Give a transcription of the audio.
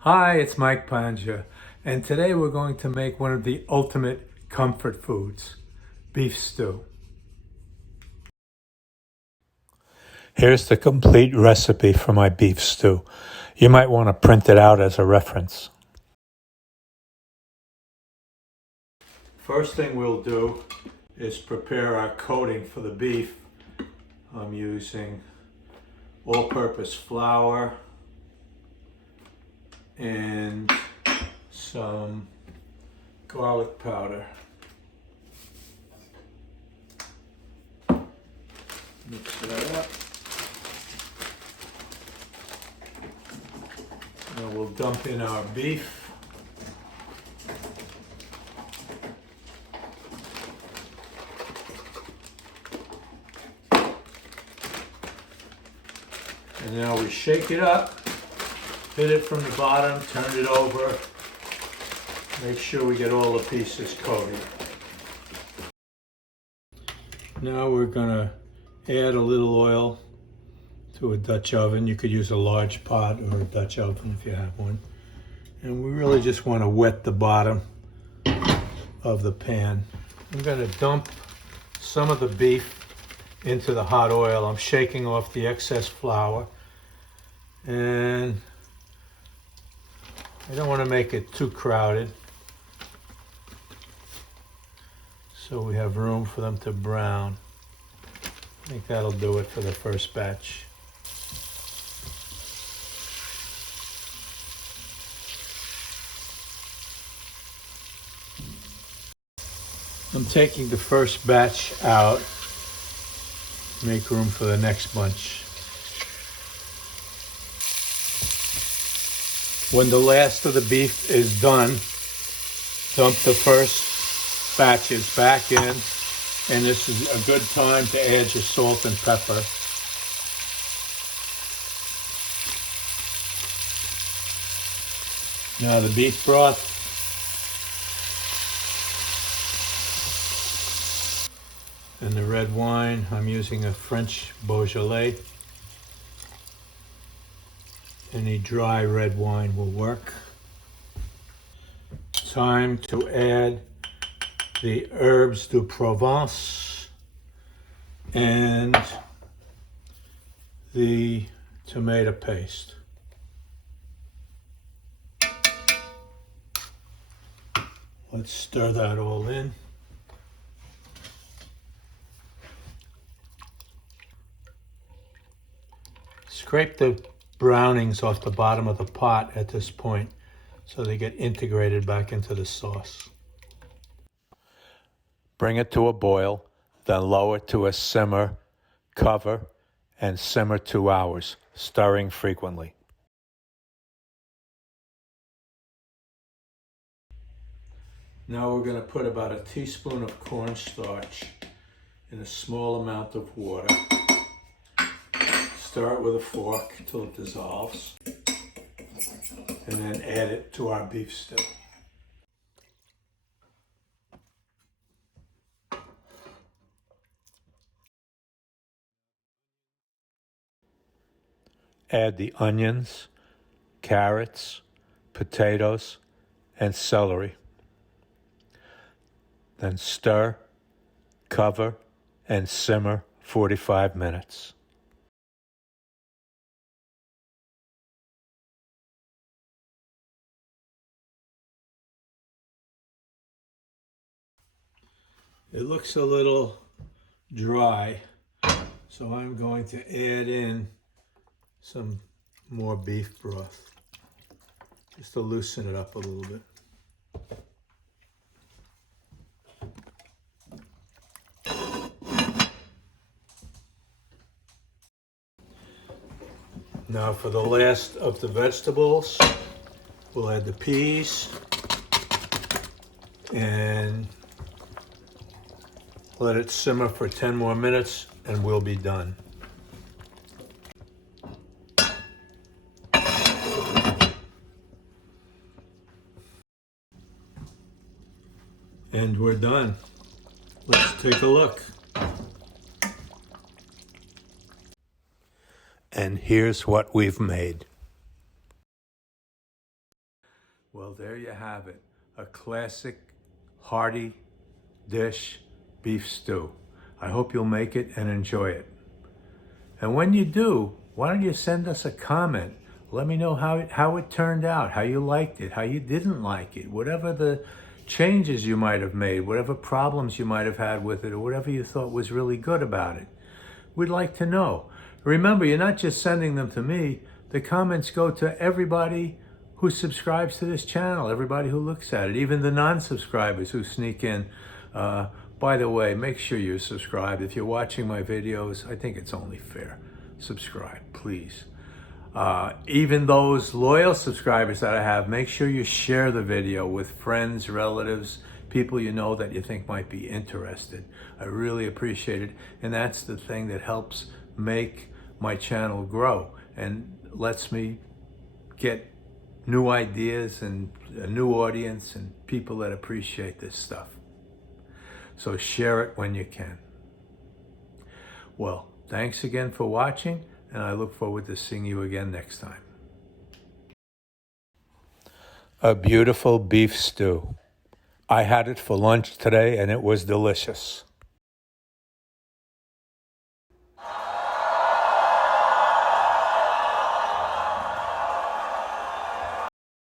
Hi, it's Mike Panja, and today we're going to make one of the ultimate comfort foods, beef stew. Here's the complete recipe for my beef stew. You might want to print it out as a reference. First thing we'll do is prepare our coating for the beef. I'm using all-purpose flour and some garlic powder. Mix that up. Now we'll dump in our beef. And now we shake it up, hit it from the bottom, turn it over, make sure we get all the pieces coated. Now we're gonna add a little oil to a Dutch oven. You could use a large pot or a Dutch oven if you have one. And we really just want to wet the bottom of the pan. I'm gonna dump some of the beef into the hot oil. I'm shaking off the excess flour. And I don't want to make it too crowded, so we have room for them to brown. I think that'll do it for the first batch. I'm taking the first batch out, make room for the next bunch. When the last of the beef is done, dump the first batches back in, and this is a good time to add your salt and pepper. Now the beef broth. And the red wine, I'm using a French Beaujolais. Any dry red wine will work. Time to add the herbes de Provence and the tomato paste. Let's stir that all in. Scrape the brownings off the bottom of the pot at this point so they get integrated back into the sauce. Bring it to a boil, then lower to a simmer, cover, and simmer 2 hours, stirring frequently. Now we're going to put about a teaspoon of cornstarch in a small amount of water. Stir it with a fork till it dissolves, and then add it to our beef stew. Add the onions, carrots, potatoes, and celery. Then stir, cover, and simmer 45 minutes. It looks a little dry, so I'm going to add in some more beef broth, just to loosen it up a little bit. Now for the last of the vegetables, we'll add the peas and let it simmer for 10 more minutes and we'll be done. And we're done. Let's take a look. And here's what we've made. Well, there you have it. A classic, hearty dish, beef stew. I hope you'll make it and enjoy it. And when you do, why don't you send us a comment? Let me know how it turned out, how you liked it, how you didn't like it, whatever the changes you might have made, whatever problems you might have had with it, or whatever you thought was really good about it. We'd like to know. Remember, you're not just sending them to me. The comments go to everybody who subscribes to this channel, everybody who looks at it, even the non-subscribers who sneak in. By the way, make sure you're subscribed. If you're watching my videos, I think it's only fair. Subscribe, please. Even those loyal subscribers that I have, make sure you share the video with friends, relatives, people you know that you think might be interested. I really appreciate it. And that's the thing that helps make my channel grow and lets me get new ideas and a new audience and people that appreciate this stuff. So share it when you can. Well, thanks again for watching, and I look forward to seeing you again next time. A beautiful beef stew. I had it for lunch today, and it was delicious.